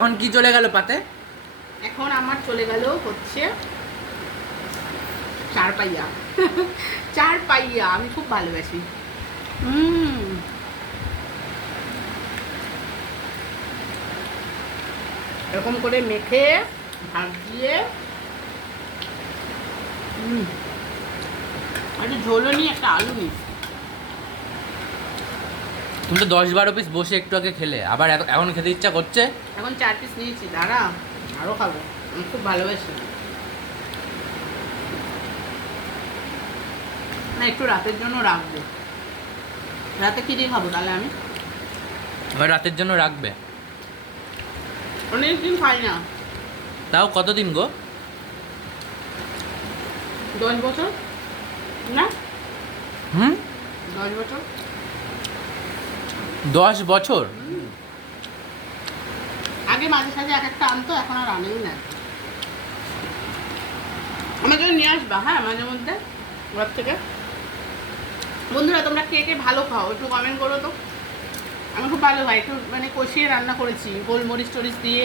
এখন কি চলে গেল পাতে? এখন আমার চলে গেল হচ্ছে চার পাইয়া। চার পাইয়া আমি খুব ভালোবাসি। এরকম করে মেখে ভাত দিয়ে একটা ঝোলও নিই, একটা আলু নিই। তুমি তো 10-12 পিস বসে একটু আগে খেলে, আবার এখন খেতে ইচ্ছা করছে। এখন 4 পিস নিয়েছি, দাঁড়া আরও খাবো। আমি খুব ভালোবাসি। না, একটু রাতের জন্য রাখবো। রাতে কি দিয়ে খাবো তাহলে আমি? এবার রাতের জন্য রাখবে? অনেকদিন খাই না। তাও কতদিন গো? 10 বছর না? 10 বছর। 10 বছর? আগে মাঝে সাঝে এক একটা আনতো, এখন আর আনেই না। আমার জন্য নিয়ে আসবা, হ্যাঁ, মাঝে মধ্যে ঘর থেকে। বন্ধুরা, তোমরা কে কে ভালো খাও একটু কমেন্ট করো তো। আমি খুব ভালো খাই, একটু মানে কষিয়ে রান্না করেছি, গোলমরিচ টরিচ দিয়ে।